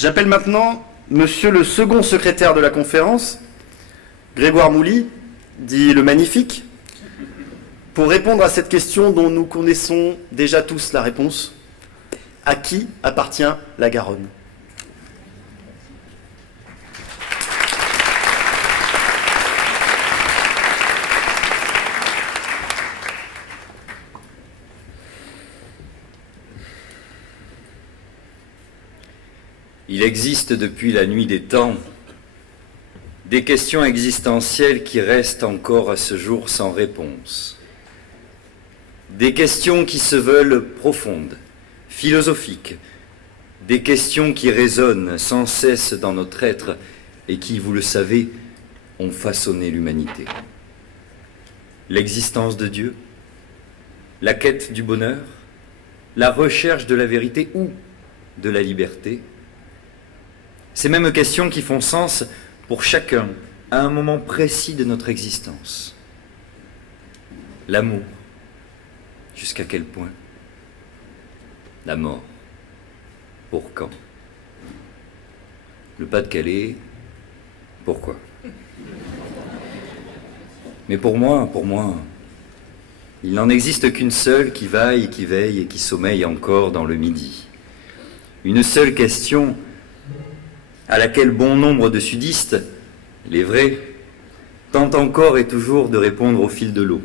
J'appelle maintenant monsieur le second secrétaire de la conférence, Grégoire Mouly, dit le Magnifique, pour répondre à cette question dont nous connaissons déjà tous la réponse. À qui appartient la Garonne ? Il existe depuis la nuit des temps des questions existentielles qui restent encore à ce jour sans réponse. Des questions qui se veulent profondes, philosophiques, des questions qui résonnent sans cesse dans notre être et qui, vous le savez, ont façonné l'humanité. L'existence de Dieu, la quête du bonheur, la recherche de la vérité ou de la liberté. Ces mêmes questions qui font sens pour chacun à un moment précis de notre existence. L'amour, jusqu'à quel point? La mort, pour quand? Le Pas-de-Calais, pourquoi? Mais pour moi, il n'en existe qu'une seule qui vaille, qui veille et qui sommeille encore dans le midi. Une seule question à laquelle bon nombre de sudistes, les vrais, tentent encore et toujours de répondre au fil de l'eau.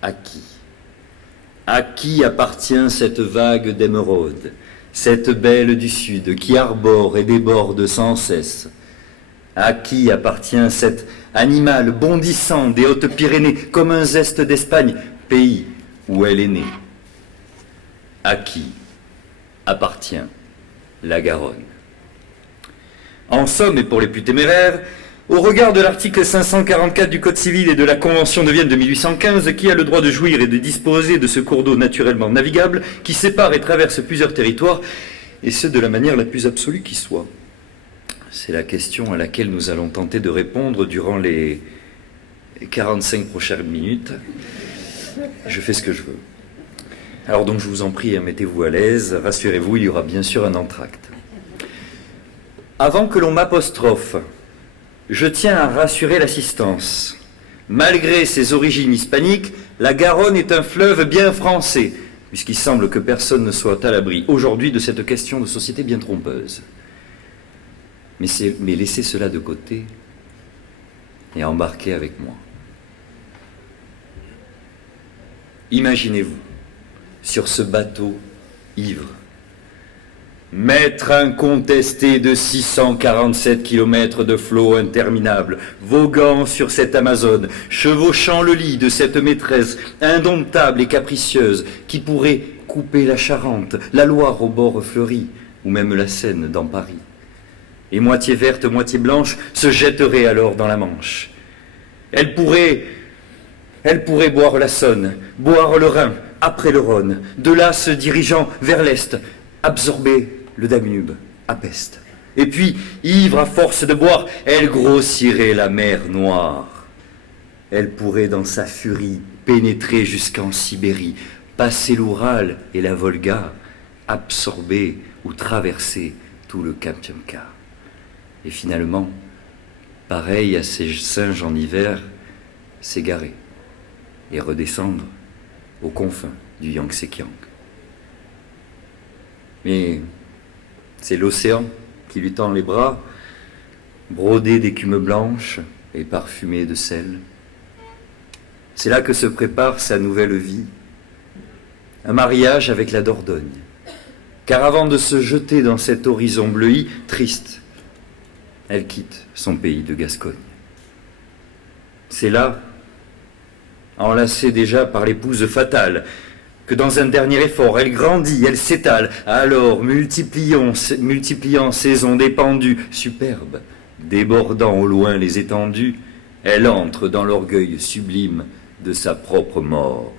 À qui? À qui appartient cette vague d'émeraude, cette belle du Sud qui arbore et déborde sans cesse? À qui appartient cet animal bondissant des Hautes-Pyrénées comme un zeste d'Espagne, pays où elle est née? À qui appartient la Garonne? En somme, et pour les plus téméraires, au regard de l'article 544 du Code civil et de la Convention de Vienne de 1815, qui a le droit de jouir et de disposer de ce cours d'eau naturellement navigable, qui sépare et traverse plusieurs territoires, et ce de la manière la plus absolue qui soit. C'est la question à laquelle nous allons tenter de répondre durant les 45 prochaines minutes. Je fais ce que je veux. Alors donc je vous en prie, mettez-vous à l'aise, rassurez-vous, il y aura bien sûr un entracte. Avant que l'on m'apostrophe, je tiens à rassurer l'assistance. Malgré ses origines hispaniques, la Garonne est un fleuve bien français, puisqu'il semble que personne ne soit à l'abri aujourd'hui de cette question de société bien trompeuse. Mais laissez cela de côté et embarquez avec moi. Imaginez-vous sur ce bateau ivre, maître incontesté de 647 km de flot interminable, voguant sur cette Amazone, chevauchant le lit de cette maîtresse indomptable et capricieuse qui pourrait couper la Charente, la Loire au bord fleuri, ou même la Seine dans Paris. Et moitié verte, moitié blanche, se jetterait alors dans la Manche. Elle pourrait boire la Saône, boire le Rhin, après le Rhône, de là se dirigeant vers l'Est, absorber le Danube, à Pest. Et puis, ivre à force de boire, elle grossirait la mer Noire. Elle pourrait, dans sa furie, pénétrer jusqu'en Sibérie, passer l'Oural et la Volga, absorber ou traverser tout le Kamtchatka. Et finalement, pareil à ces singes en hiver, s'égarer et redescendre aux confins du Yangtze-Kiang. Mais c'est l'océan qui lui tend les bras, brodé d'écume blanche et parfumé de sel. C'est là que se prépare sa nouvelle vie, un mariage avec la Dordogne. Car avant de se jeter dans cet horizon bleui, triste, elle quitte son pays de Gascogne. C'est là, enlacée déjà par l'épouse fatale, que dans un dernier effort, elle grandit, elle s'étale, alors multipliant ses ondes épandues, superbes, débordant au loin les étendues, elle entre dans l'orgueil sublime de sa propre mort.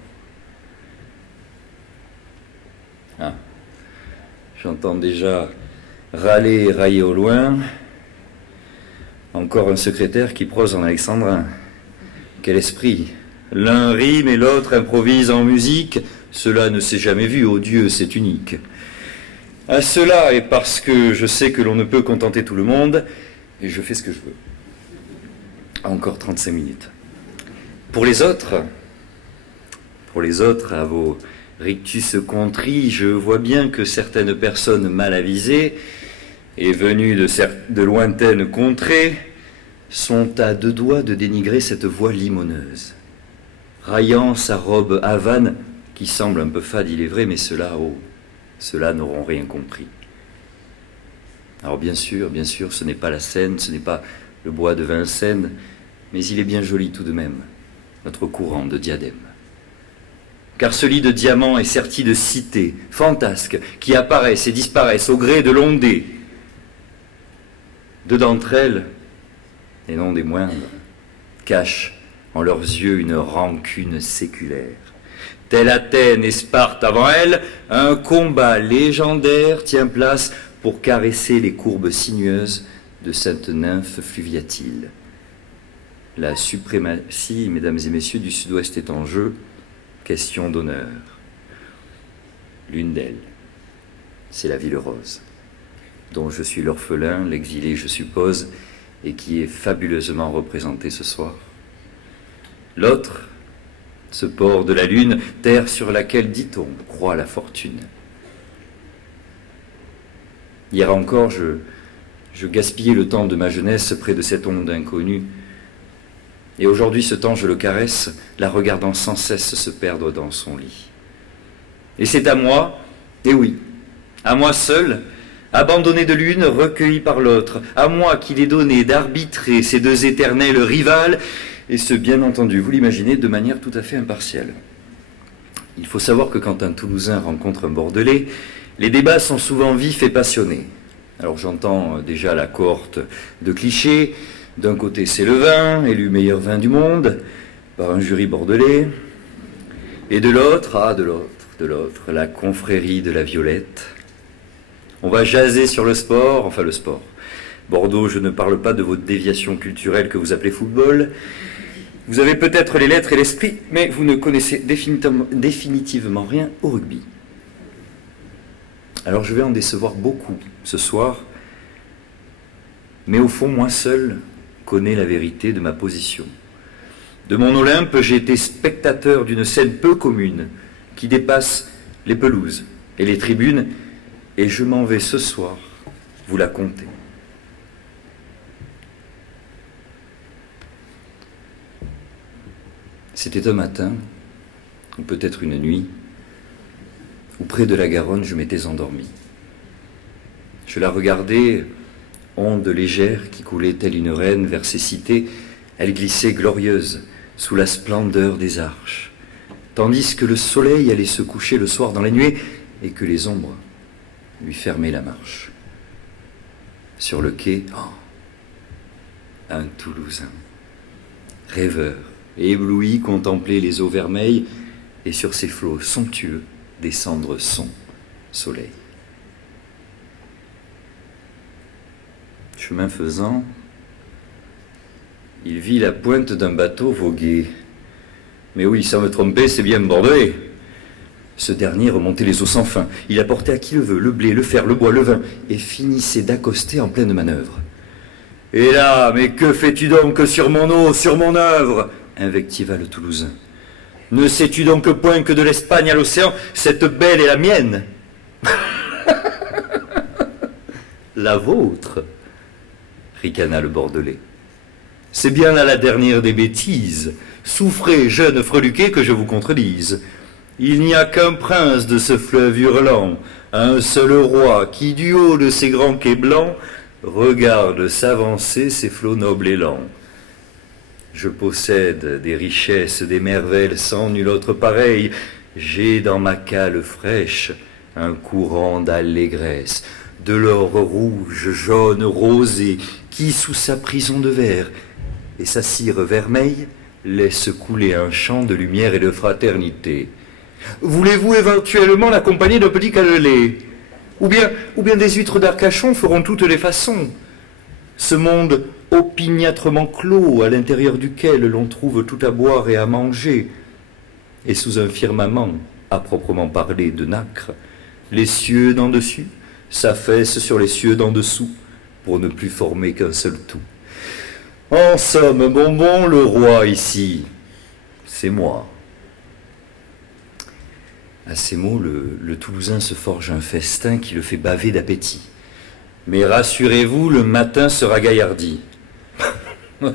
Ah, j'entends déjà râler et railler au loin. Encore un secrétaire qui prose en alexandrin. Quel esprit! L'un rime et l'autre improvise en musique. Cela ne s'est jamais vu, ô Dieu, c'est unique. À cela, et parce que je sais que l'on ne peut contenter tout le monde, et je fais ce que je veux. Encore 35 minutes. Pour les autres, à vos rictus contris, je vois bien que certaines personnes mal avisées et venues de lointaines contrées sont à deux doigts de dénigrer cette voix limoneuse, raillant sa robe havane, qui semble un peu fade, il est vrai, mais ceux-là n'auront rien compris. Alors bien sûr, ce n'est pas la Seine, ce n'est pas le bois de Vincennes, mais il est bien joli tout de même, notre courant de diadème. Car ce lit de diamants est serti de cités fantasques qui apparaissent et disparaissent au gré de l'ondée. Deux d'entre elles, et non des moindres, cachent en leurs yeux une rancune séculaire. Telle Athènes et Sparte avant elle, un combat légendaire tient place pour caresser les courbes sinueuses de cette nymphe fluviatile. La suprématie, mesdames et messieurs, du Sud-Ouest est en jeu, question d'honneur. L'une d'elles, c'est la Ville Rose, dont je suis l'orphelin, l'exilé, je suppose, et qui est fabuleusement représentée ce soir. L'autre, ce port de la Lune, terre sur laquelle, dit-on, croît la fortune. Hier encore, je gaspillais le temps de ma jeunesse près de cette onde inconnue, et aujourd'hui ce temps je le caresse, la regardant sans cesse se perdre dans son lit. Et c'est à moi, et oui, à moi seul, abandonné de l'une, recueilli par l'autre, à moi qu'il est donné d'arbitrer ces deux éternels rivales, et ce, bien entendu, vous l'imaginez, de manière tout à fait impartiale. Il faut savoir que quand un Toulousain rencontre un Bordelais, les débats sont souvent vifs et passionnés. Alors j'entends déjà la cohorte de clichés. D'un côté, c'est le vin, élu meilleur vin du monde, par un jury bordelais. Et de l'autre, la confrérie de la Violette. On va jaser sur le sport. Bordeaux, je ne parle pas de votre déviation culturelle que vous appelez football. Vous avez peut-être les lettres et l'esprit, mais vous ne connaissez définitivement rien au rugby. Alors je vais en décevoir beaucoup ce soir, mais au fond, moi seul connais la vérité de ma position. De mon Olympe, j'ai été spectateur d'une scène peu commune qui dépasse les pelouses et les tribunes, et je m'en vais ce soir vous la conter. C'était un matin, ou peut-être une nuit, où près de la Garonne je m'étais endormi. Je la regardais, onde légère qui coulait telle une reine vers ces cités, elle glissait glorieuse sous la splendeur des arches, tandis que le soleil allait se coucher le soir dans les nuées et que les ombres lui fermaient la marche. Sur le quai, un Toulousain, rêveur et ébloui, contemplait les eaux vermeilles et sur ces flots somptueux descendre son soleil. Chemin faisant, il vit la pointe d'un bateau voguer. Mais oui, sans me tromper, c'est bien Bordelais. Ce dernier remontait les eaux sans fin. Il apportait à qui le veut, le blé, le fer, le bois, le vin, et finissait d'accoster en pleine manœuvre. « Et là, mais que fais-tu donc sur mon eau, sur mon œuvre ?» invectiva le Toulousain. « Ne sais-tu donc point que de l'Espagne à l'océan, cette belle est la mienne ?» « La vôtre ?» ricana le Bordelais. « C'est bien là la dernière des bêtises. Souffrez, jeune freluquet, que je vous contredise. Il n'y a qu'un prince de ce fleuve hurlant, un seul roi qui, du haut de ses grands quais blancs, regarde s'avancer ses flots nobles et lents. Je possède des richesses, des merveilles sans nul autre pareil. J'ai dans ma cale fraîche un courant d'allégresse, de l'or rouge, jaune, rosé, qui, sous sa prison de verre et sa cire vermeille, laisse couler un chant de lumière et de fraternité. Voulez-vous éventuellement l'accompagner d'un petit cannelé ? Ou bien des huîtres d'Arcachon feront toutes les façons. Ce monde opiniâtrement clos, à l'intérieur duquel l'on trouve tout à boire et à manger, et sous un firmament, à proprement parler, de nacre, les cieux d'en dessus, s'affaisse sur les cieux d'en dessous, pour ne plus former qu'un seul tout. En somme, bonbon, le roi ici, c'est moi. À ces mots, le Toulousain se forge un festin qui le fait baver d'appétit. Mais rassurez-vous, le matin sera gaillardi.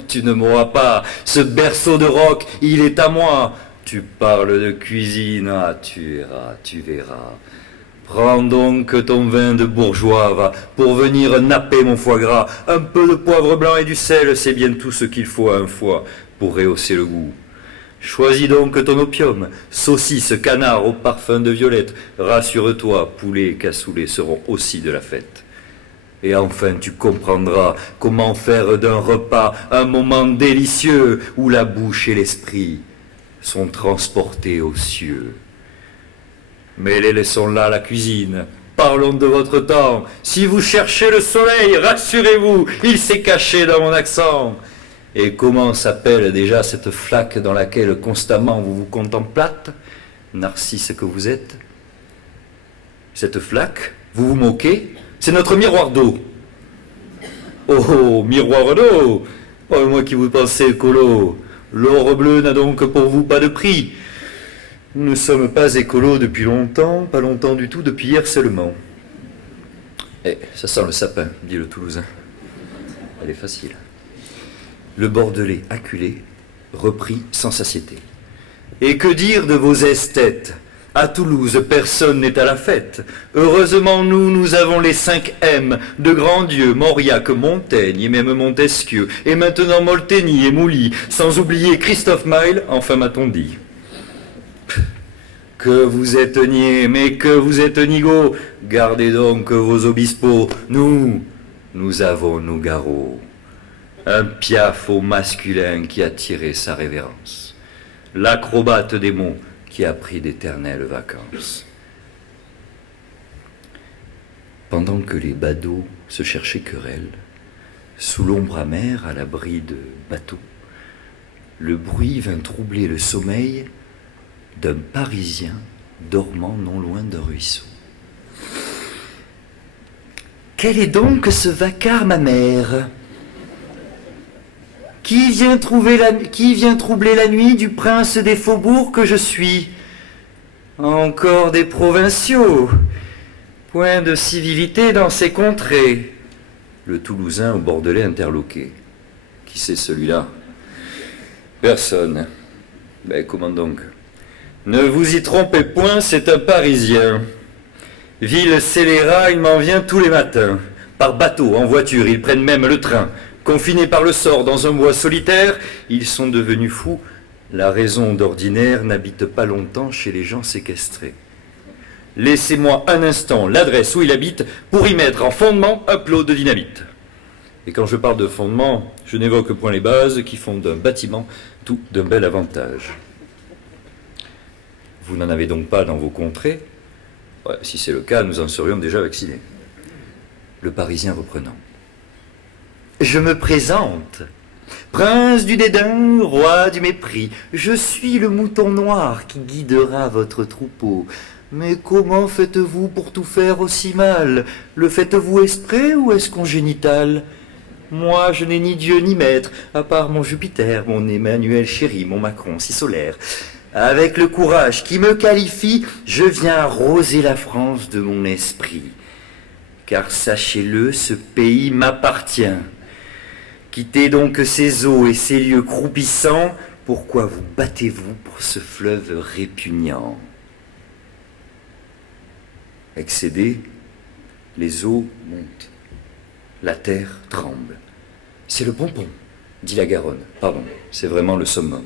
Tu ne m'auras pas, ce berceau de roc, il est à moi. Tu parles de cuisine, ah, tu verras, tu verras. Prends donc ton vin de bourgeois, va, pour venir napper mon foie gras. Un peu de poivre blanc et du sel, c'est bien tout ce qu'il faut à un foie pour rehausser le goût. Choisis donc ton opium, saucisse, canard au parfum de violette. Rassure-toi, poulet et cassoulet seront aussi de la fête. Et enfin tu comprendras comment faire d'un repas un moment délicieux où la bouche et l'esprit sont transportés aux cieux. Mais laissons là la cuisine. Parlons de votre temps. Si vous cherchez le soleil, rassurez-vous, il s'est caché dans mon accent. Et comment s'appelle déjà cette flaque dans laquelle constamment vous vous contemplâtes, narcisse que vous êtes? Cette flaque, vous vous moquez? C'est notre miroir d'eau. Oh, miroir d'eau! Oh, moi qui vous pensais écolo. L'or bleu n'a donc pour vous pas de prix. Nous ne sommes pas écolos depuis longtemps, pas longtemps du tout, depuis hier seulement. Eh, ça sent le sapin, dit le Toulousain. Elle est facile. Le Bordelais acculé reprit sans satiété. Et que dire de vos esthètes? À Toulouse, personne n'est à la fête. Heureusement, nous avons les 5 M de grands dieux, Mauriac, Montaigne et même Montesquieu, et maintenant Molteni et Mouly, sans oublier Christophe Maille, enfin m'a-t-on dit. Que vous êtes niais, mais que vous êtes nigaud, gardez donc vos obispos, nous avons nos garrots. Un Piaf au masculin qui a tiré sa révérence, l'acrobate des mots qui a pris d'éternelles vacances. Pendant que les badauds se cherchaient querelle, sous l'ombre amère à l'abri de bateaux, le bruit vint troubler le sommeil d'un Parisien dormant non loin d'un ruisseau. Quel est donc ce vacarme, ma mère? Qui vient troubler la nuit du prince des faubourgs que je suis? Encore des provinciaux. Point de civilité dans ces contrées. Le Toulousain au Bordelais interloqué. Qui c'est celui-là? Personne. Ben comment donc? Ne vous y trompez point, c'est un Parisien. Ville scélérat, il m'en vient tous les matins. Par bateau, en voiture, ils prennent même le train. Confinés par le sort dans un bois solitaire, ils sont devenus fous. La raison d'ordinaire n'habite pas longtemps chez les gens séquestrés. Laissez-moi un instant l'adresse où il habite pour y mettre en fondement un plot de dynamite. Et quand je parle de fondement, je n'évoque point les bases qui font d'un bâtiment tout d'un bel avantage. Vous n'en avez donc pas dans vos contrées? Ouais, si c'est le cas, nous en serions déjà vaccinés. Le Parisien reprenant. Je me présente, prince du dédain, roi du mépris. Je suis le mouton noir qui guidera votre troupeau. Mais comment faites-vous pour tout faire aussi mal? Le faites-vous exprès ou est-ce congénital? Moi, je n'ai ni Dieu ni maître, à part mon Jupiter, mon Emmanuel chéri, mon Macron si solaire. Avec le courage qui me qualifie, je viens arroser la France de mon esprit. Car sachez-le, ce pays m'appartient. Quittez donc ces eaux et ces lieux croupissants, pourquoi vous battez-vous pour ce fleuve répugnant? Excédés, les eaux montent, la terre tremble. C'est le pompon, dit la Garonne. Pardon, c'est vraiment le summum.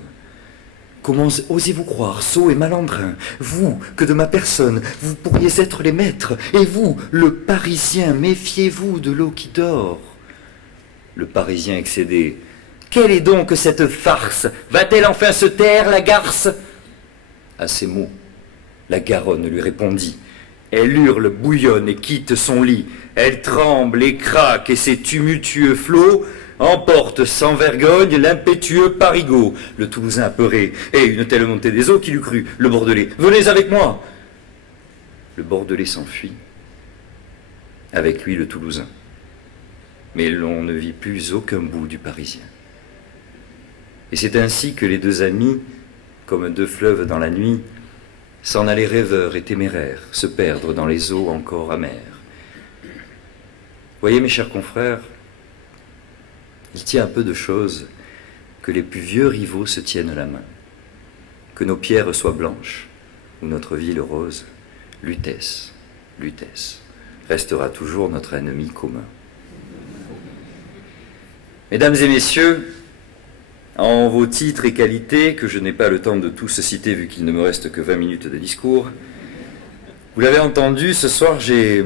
Comment osez-vous croire, sot et malandrin, vous, que de ma personne, vous pourriez être les maîtres, et vous, le Parisien, méfiez-vous de l'eau qui dort. Le Parisien excédé. Quelle est donc cette farce? Va-t-elle enfin se taire, la garce? À ces mots, la Garonne lui répondit. Elle hurle, bouillonne et quitte son lit. Elle tremble et craque et ses tumultueux flots emportent sans vergogne l'impétueux Parigot. Le Toulousain apeuré, et une telle montée des eaux qu'il eût cru. Le Bordelais, venez avec moi. Le Bordelais s'enfuit. avec lui le Toulousain. Mais l'on ne vit plus aucun bout du Parisien. Et c'est ainsi que les deux amis, comme deux fleuves dans la nuit, s'en allaient rêveurs et téméraires, se perdre dans les eaux encore amères. Voyez, mes chers confrères, il tient un peu de choses que les plus vieux rivaux se tiennent la main, que nos pierres soient blanches ou notre ville rose, Lutèce restera toujours notre ennemi commun. Mesdames et messieurs, en vos titres et qualités, que je n'ai pas le temps de tous citer vu qu'il ne me reste que 20 minutes de discours, vous l'avez entendu, ce soir j'ai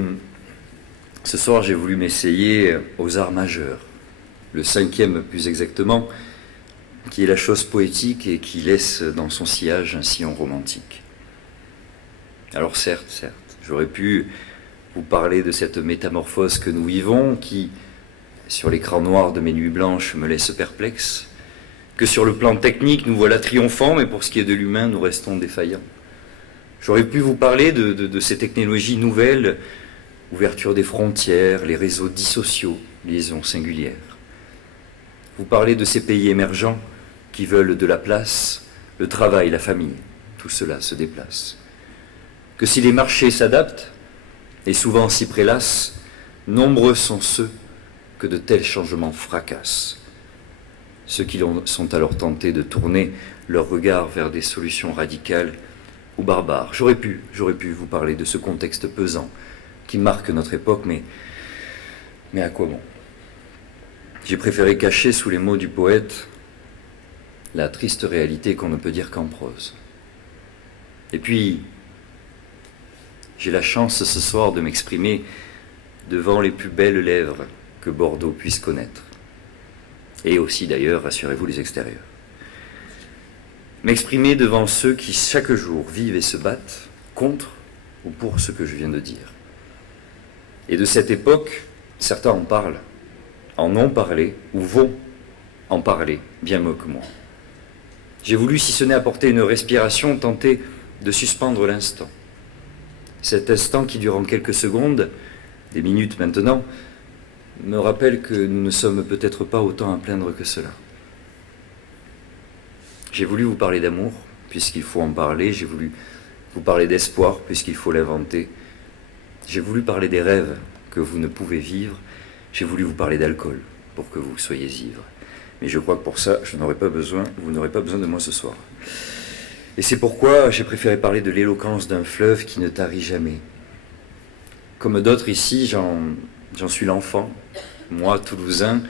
voulu m'essayer aux arts majeurs, le 5e plus exactement, qui est la chose poétique et qui laisse dans son sillage un sillon romantique. Alors certes, j'aurais pu vous parler de cette métamorphose que nous vivons, qui, sur l'écran noir de mes nuits blanches, me laisse perplexe, que sur le plan technique, nous voilà triomphants, mais pour ce qui est de l'humain, nous restons défaillants. J'aurais pu vous parler de ces technologies nouvelles, ouverture des frontières, les réseaux dits sociaux, liaisons singulières. Vous parler de ces pays émergents qui veulent de la place, le travail, la famille, tout cela se déplace. Que si les marchés s'adaptent, et souvent s'y prélassent, nombreux sont ceux que de tels changements fracassent. Ceux qui sont alors tentés de tourner leur regard vers des solutions radicales ou barbares. J'aurais pu vous parler de ce contexte pesant qui marque notre époque, mais à quoi bon? J'ai préféré cacher sous les mots du poète la triste réalité qu'on ne peut dire qu'en prose. Et puis, j'ai la chance ce soir de m'exprimer devant les plus belles lèvres que Bordeaux puisse connaître. Et aussi d'ailleurs, rassurez-vous, les extérieurs. M'exprimer devant ceux qui chaque jour vivent et se battent contre ou pour ce que je viens de dire. Et de cette époque, certains en parlent, en ont parlé ou vont en parler bien mieux que moi. J'ai voulu, si ce n'est apporter une respiration, tenter de suspendre l'instant. Cet instant qui, durant quelques secondes, des minutes maintenant, me rappelle que nous ne sommes peut-être pas autant à plaindre que cela. J'ai voulu vous parler d'amour, puisqu'il faut en parler. J'ai voulu vous parler d'espoir, puisqu'il faut l'inventer. J'ai voulu parler des rêves que vous ne pouvez vivre. J'ai voulu vous parler d'alcool, pour que vous soyez ivres. Mais je crois que pour ça, vous n'aurez pas besoin de moi ce soir. Et c'est pourquoi j'ai préféré parler de l'éloquence d'un fleuve qui ne tarit jamais. Comme d'autres ici, j'en suis l'enfant. Moi, Toulousain,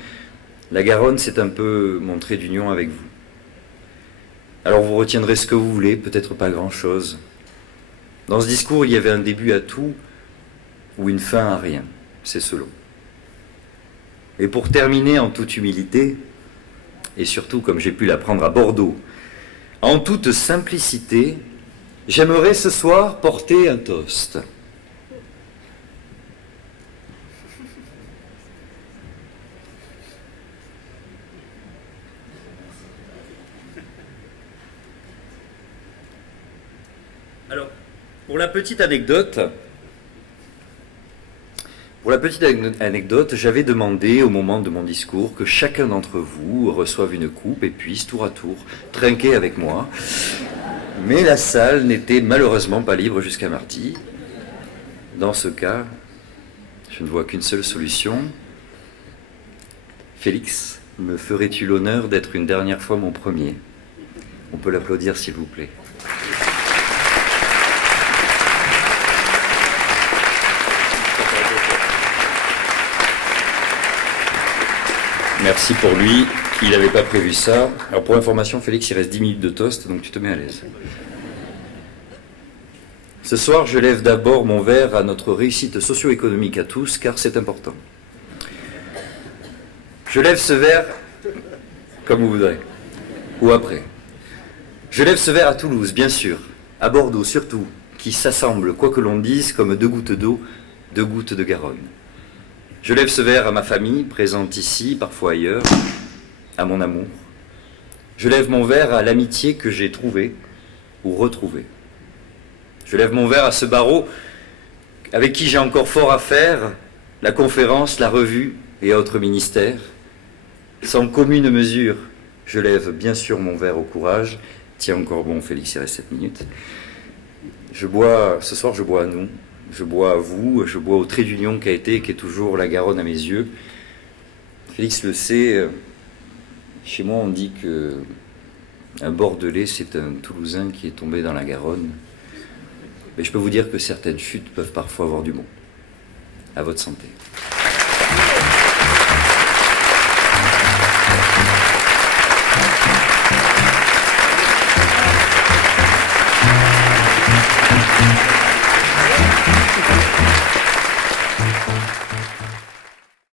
la Garonne, c'est un peu mon trait d'union avec vous. Alors vous retiendrez ce que vous voulez, peut-être pas grand-chose. Dans ce discours, il y avait un début à tout ou une fin à rien. C'est selon. Et pour terminer en toute humilité, et surtout comme j'ai pu l'apprendre à Bordeaux, en toute simplicité, j'aimerais ce soir porter un toast. Alors, pour la petite anecdote, j'avais demandé au moment de mon discours que chacun d'entre vous reçoive une coupe et puisse, tour à tour, trinquer avec moi. Mais la salle n'était malheureusement pas libre jusqu'à mardi. Dans ce cas, je ne vois qu'une seule solution. Félix, me ferais-tu l'honneur d'être une dernière fois mon premier? On peut l'applaudir s'il vous plaît. Merci pour lui, il n'avait pas prévu ça. Alors pour information, Félix, il reste 10 minutes de toast, donc tu te mets à l'aise. Ce soir, je lève d'abord mon verre à notre réussite socio-économique à tous, car c'est important. Je lève ce verre comme vous voudrez, ou après. Je lève ce verre à Toulouse, bien sûr, à Bordeaux surtout, qui s'assemblent, quoi que l'on dise, comme 2 gouttes d'eau, 2 gouttes de Garonne. Je lève ce verre à ma famille, présente ici, parfois ailleurs, à mon amour. Je lève mon verre à l'amitié que j'ai trouvée ou retrouvée. Je lève mon verre à ce barreau avec qui j'ai encore fort à faire la conférence, la revue et autres ministères. Sans commune mesure, je lève bien sûr mon verre au courage. Tiens encore bon, Félix, il reste 7 minutes. Ce soir je bois à nous, je bois à vous, je bois au trait d'union qu'a été et qui est toujours la Garonne à mes yeux. Félix le sait, chez moi on dit que un Bordelais c'est un Toulousain qui est tombé dans la Garonne. Mais je peux vous dire que certaines chutes peuvent parfois avoir du bon. À votre santé.